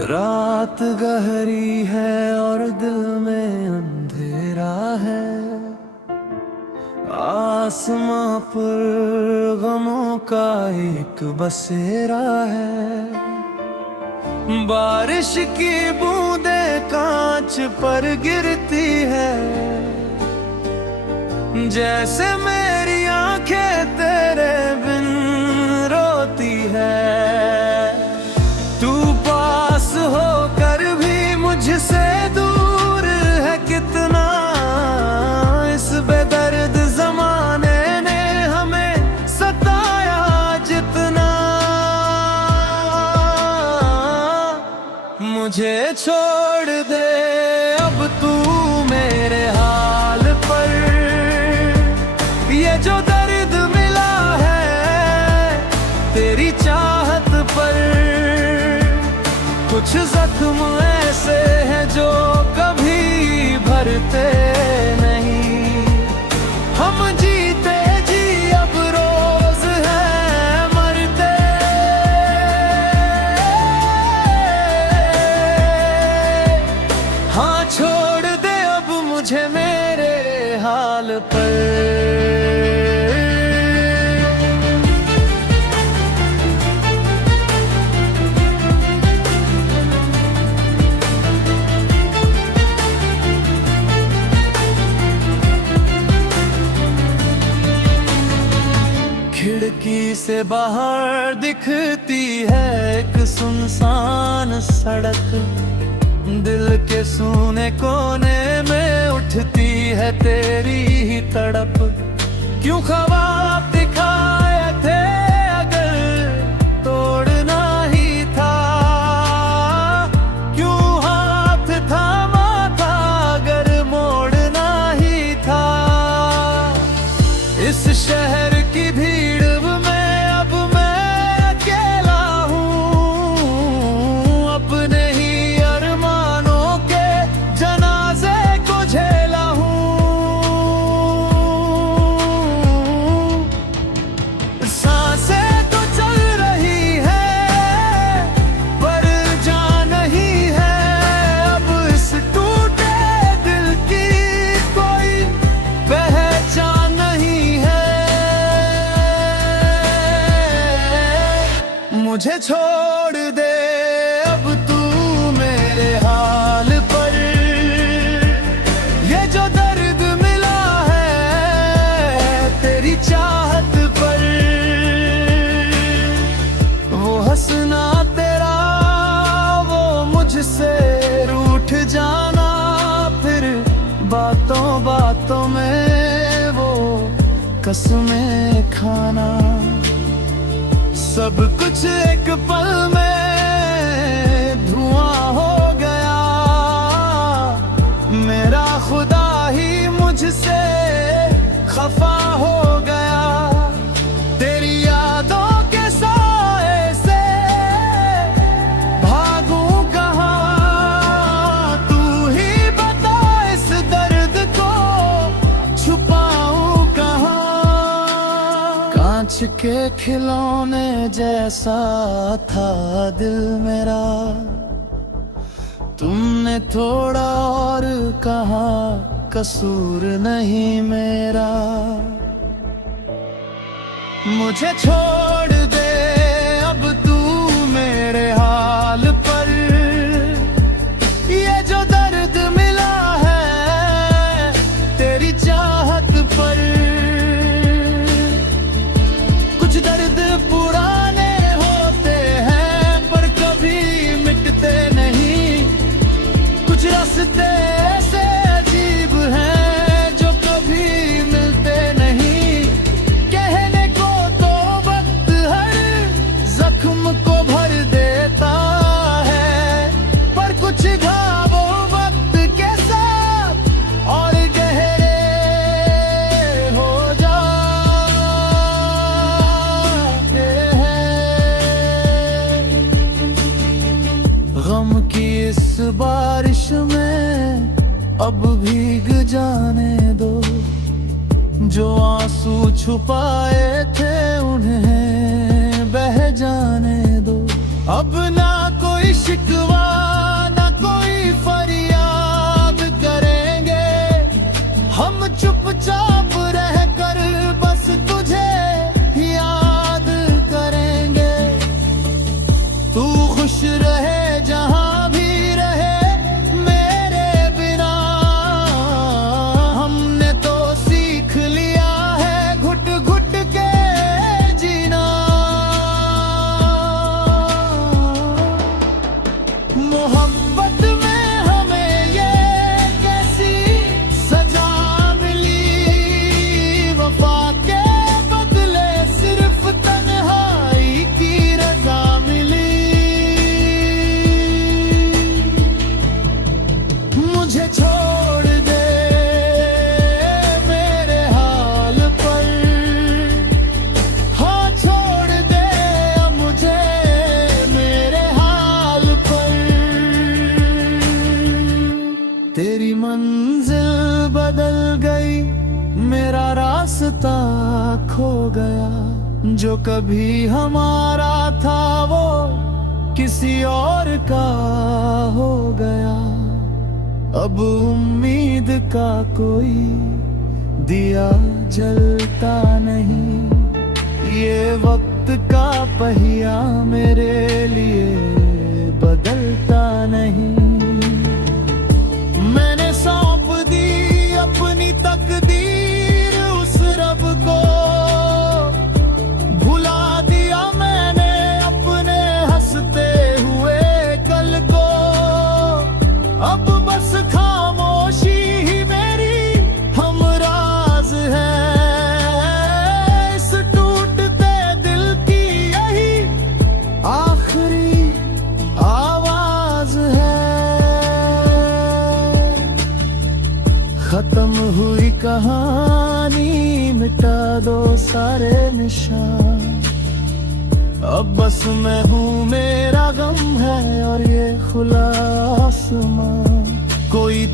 रात गहरी है और दिल में अंधेरा है। आसमां पर गमों का एक बसेरा है। बारिश की बूंदें कांच पर गिरती है, जैसे मेरी आंखें तेरे बिन रोती है। तू पास होकर भी मुझसे दूर है कितना, इस बेदर्द जमाने ने हमें सताया जितना। मुझे छोड़ दे अब तू मेरे हाल पर, ये जो दर्द मिला है तेरी चाहत पर। कुछ जख्म ऐसे हैं जो कभी भरते नहीं। हम जीते जी अब रोज है मरते। हाँ छोड़ दे अब मुझे मेरे हाल पर। खिड़की से बाहर दिखती है एक सुनसान सड़क। दिल के सूने कोने में उठती है तेरी ही तड़प। क्यों ख्वाब दिखाए थे अगर तोड़ना ही था, क्यों हाथ थामा था अगर मोड़ना ही था। इस शहर की भीड़ में अब मैं अकेला हूँ, अपने ही अरमानों के जनाजे को झेला हूँ। सांसें तो चल रही है पर जान नहीं है। अब इस टूटे दिल की कोई पहचान नहीं है। मुझे छोड़ दे अब तू मेरे हाल पर, ये जो दर्द मिला है तेरी चाहत पर। वो हंसना तेरा, वो मुझसे रूठ जाना, फिर बातों बातों में वो कसमें खाना। सब कुछ एक पल में धुआं हो गया। मेरा खुदा ही मुझसे खफा हो गया। तेरी यादों के साए से भागूं कहाँ, तू ही बता इस दर्द को छुपाऊं कहाँ। कांच के खिलौने जैसा था दिल मेरा, तुमने थोड़ा और कहा कसूर नहीं मेरा। मुझे छोड़ दे अब तू मेरे हाल पर, ये जो दर्द मिला है तेरी चाहत पर। कुछ दर्द पुराने होते हैं पर कभी मिटते नहीं। कुछ रास्ते ऐसे अजीब हैं जो कभी मिलते नहीं। कहने को तो वक्त हर जख्म को भर देता है, पर कुछ घावों वक्त के साथ और गहरे हो जाते हैं। गम की इस बारिश में अब भीग जाने दो, जो आंसू छुपाए थे उन्हें बह जाने दो। अब ना कोई शिकवा रास्ता खो गया, जो कभी हमारा था वो किसी और का हो गया। अब उम्मीद का कोई दिया जलता नहीं, ये वक्त का पहिया मेरे लिए बदलता नहीं। मैंने सौंप दी अपनी तकदीर उस रब को, भुला दिया मैंने अपने हंसते हुए कल को। अब बस खामोशी ही मेरी हमराज है, इस टूटते दिल की यही आखिरी आवाज है। खत्म हुई कहानी, मिटा दो सारे निशान। अब बस मैं हूँ, मेरा गम है और ये खुला आसमां। कोई